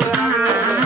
love.